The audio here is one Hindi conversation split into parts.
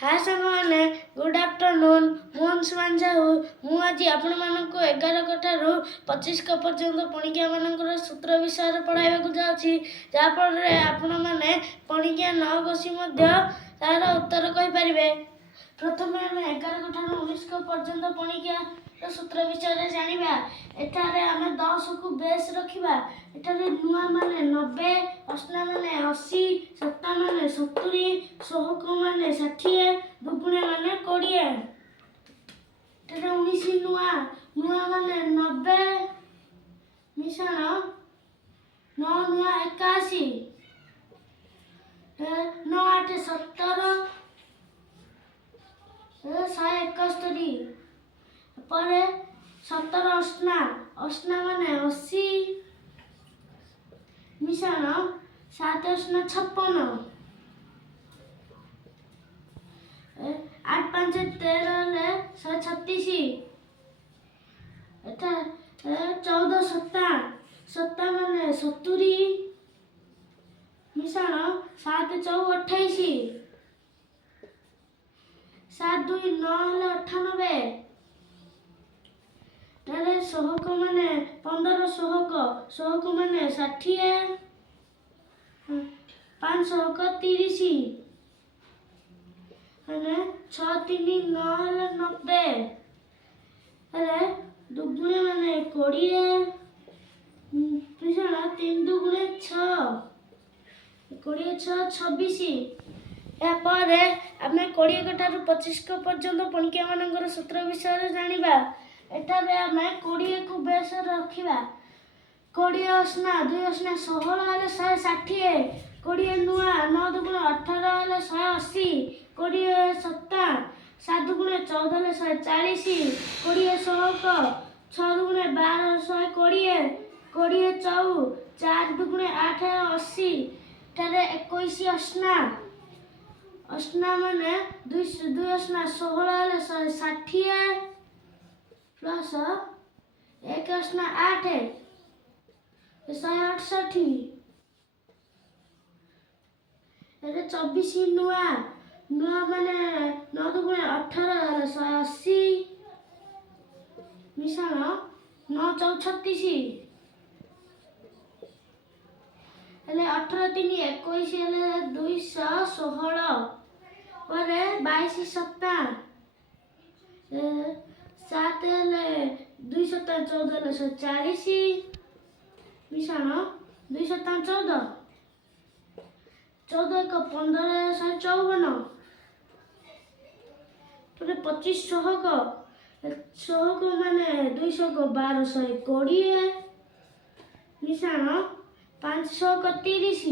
हाय सांगमाने गुड आफ्टरनून मोहन सुमान साहू मु आज आपण मानक 11 कठारू 25 क पर्यंत पणिकिया मानकर सूत्र विषय पढ़ाइबा को जाउछि जाफल आपण माने पणिकिया न बसी मध्य तार उत्तर कहि परिबे। प्रथमे हम 11 कठारू 19 क पर्यंत पणिकिया सूत्र विषय जानिबा। एठारे आमे 10 को बेस रखिबा। एठारे नुआ माने 90 अस्ना माने 80 सत्ता माने 70 सोहक माने 60 दुगुणे माने 20। एठारे 19 नुआ नुआ माने 90 मिश्रण 9 नुआ 81 9 8 70 171 पर 17 अस्ना अस्ना माने 80 मिश्रण 7 अस्ना 56 8 5 13 136 एटा 14 सत्ता सत्ता माने 70 मिश्रण 7 4 28 7 2 9 98 तारे सोहक माने 15 सोहक सोहक माने 60 5 सोहक 30 माने 6 3 9 90 अरे दुगुणे माने 20 मिश्रण 3 दुगुणे 6 20 6 26 या पर आमे 20 कठारू 25 क पर्यंत पणिकिया मानकर सूत्र विषय जानिबा। एठारे आमे 20 को बेस रखिबा। 20 अस्ना 2 अस्ना 16 हेले 160 20 नुआ 9 दुगुणे 18 हेले 180 20 सत्ता 7 दुगुणे 14 हेले 140 20 सोहक 6 दुगुणे 12 120 20 चौ 4 दुगुणे 8 80 एठारे 21 अस्ना अस्ना माने 2 अस्ना 16 हेले 160 प्लस 1 अस्ना 8 168 एरे 24 नुआ नुआ माने 9 दुगुणे 18 180 मिश्रण 9 4 36 हेले 18 3 21 हेले 216 पर 22 सत्ता 7 हेले 2 सत्ता 14 हेले 140 मिश्रण 2 सत्ता 14 14 1 15 154 पर 25 सोहक सोहक माने 200 12 120 मिश्रण 530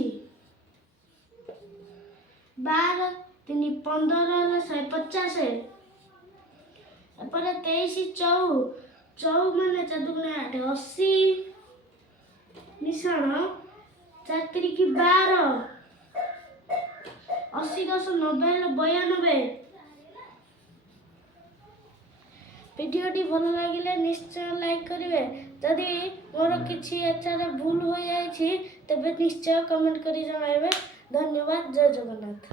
12 3 15 150 पर 23 चौ चौ माने 4 दुगुणे 8 80 मिश्रण 4 3 12 80 10 90 92। भिडियोटी भल लगे निश्चय लाइक करेंगे। जदि मोर किसी एठारे भूल हो जाए तेबे निश्चय कमेंट करी जणाइबे। धन्यवाद। जय जगन्नाथ।